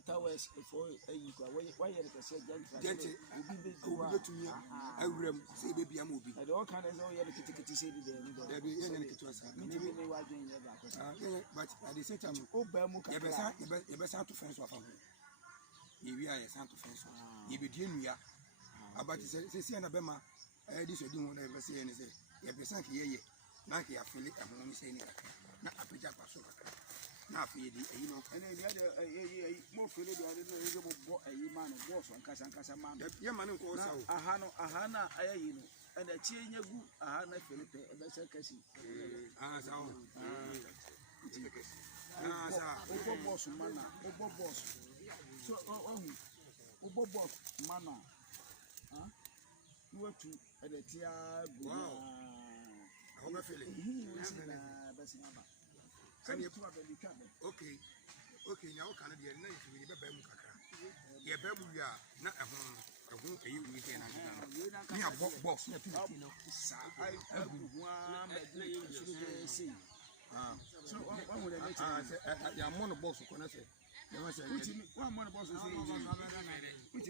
towers for you go why you can say Gentle, obi betumi awuram say baby am obi. And all kind of all you kiti say there be any kiti wasa. Me me wa dwen ye ba ko. But at the same time oba mu ka. You be start to fence of am. You we are start to fence. You be die nua. About say na be ma this odi won na be say any say you be sank ye na ka ya feel ehun say ni kaka. Na apija kwaso kaka. Na afi di eyi no ene dia de mo fele dia de no ye bo eyi ma no boss ankasa ma no ye ma no ko sa o aha na ayayi no ene tie nyagu aha na fele pe e be se kasi sa o sa o boss mana o boss so o boss mana you to ene tia gu I hope fele na basinaba okay now can the na if we be mu kakra ye be mu wi a na ehun eyi wi ke na me a box na piti no sa ai agua ma de so de say so one would have ya mono box ko na say one mono box so say which